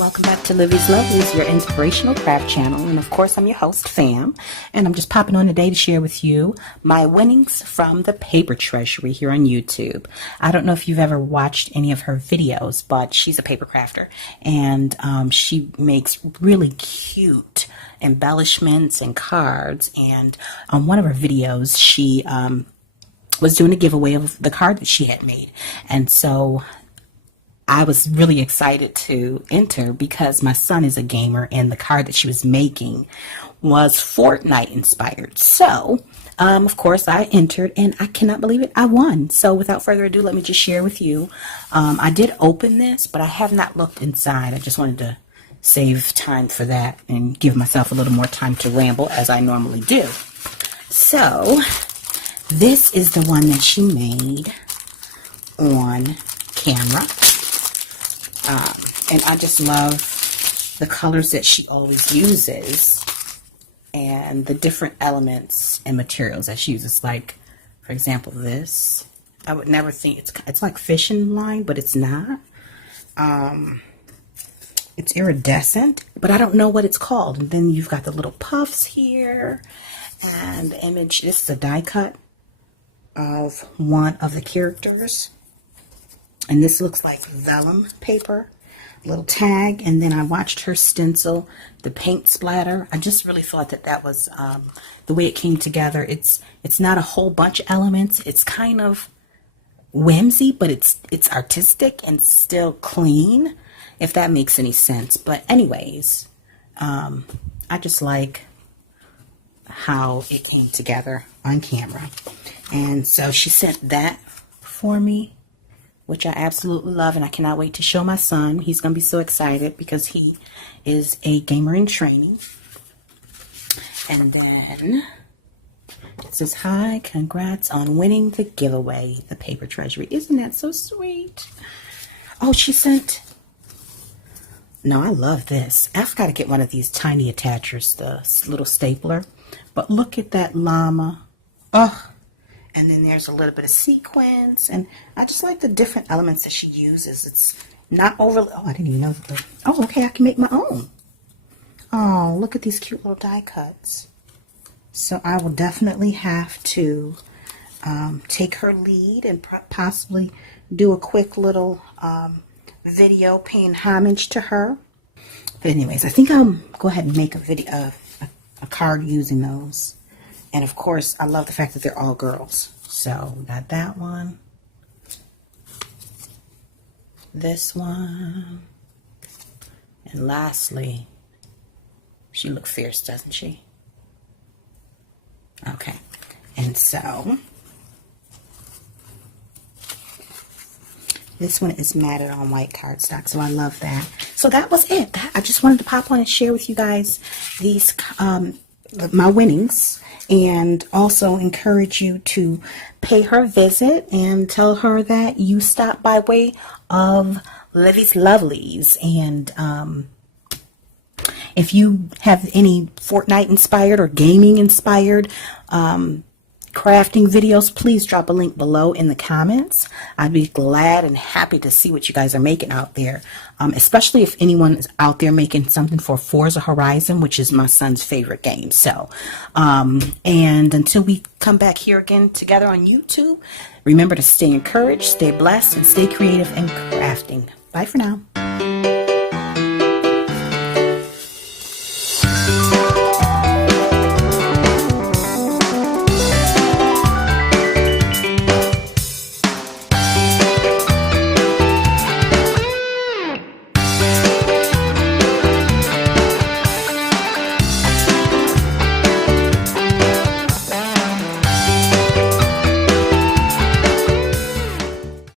welcome back to Livy's Lovelies, your inspirational craft channel. And of course, I'm your host, Fam, and I'm just popping on today to share with you my winnings from the Paper Treasury here on YouTube. I don't know if you've ever watched any of her videos, but she's a paper crafter, and she makes really cute embellishments and cards. And on one of her videos, she was doing a giveaway of the card that she had made, and so I was really excited to enter because my son is a gamer and the card that she was making was Fortnite inspired. So, of course, I entered and I cannot believe it, I won. So without further ado, let me just share with you. I did open this, but I have not looked inside. I just wanted to save time for that and give myself a little more time to ramble as I normally do. So, this is the one that she made on camera. And I just love the colors that she always uses and the different elements and materials that she uses. Like, for example, this. I would never think it's like fishing line, but it's not. It's iridescent, but I don't know what it's called. And then you've got the little puffs here and the image. This is a die cut of one of the characters. And this looks like vellum paper, little tag. And then I watched her stencil the paint splatter. I just really thought that that was the way it came together. It's not a whole bunch of elements. It's kind of whimsy, but it's artistic and still clean, if that makes any sense. But anyways, I just like how it came together on camera. And so she sent that for me, which I absolutely love, and I cannot wait to show my son. He's going to be so excited because he is a gamer in training. And then it says, "Hi, congrats on winning the giveaway, the Paper Treasury." Isn't that so sweet? Oh, she sent... No, I love this. I've got to get one of these tiny attachers, the little stapler. But look at that llama. Oh. And then there's a little bit of sequins, and I just like the different elements that she uses. It's not overly... Oh, I didn't even know that. Oh, okay, I can make my own. Oh, look at these cute little die cuts. So I will definitely have to take her lead and possibly do a quick little video paying homage to her. But anyways, I think I'll go ahead and make a video, a card using those. And of course, I love the fact that they're all girls. So, got that one. This one. And lastly, she looks fierce, doesn't she? Okay. And so, this one is matted on white cardstock, so I love that. So that was it. I just wanted to pop on and share with you guys these, my winnings. And also encourage you to pay her a visit and tell her that you stopped by way of Livy's Lovelies. And if you have any Fortnite inspired or gaming inspired crafting videos, please drop a link below in the comments. I'd be glad and happy to see what you guys are making out there, especially if anyone is out there making something for Forza Horizon, which is my son's favorite game. So, and until we come back here again together on YouTube, remember to stay encouraged, stay blessed, and stay creative and crafting. Bye for now.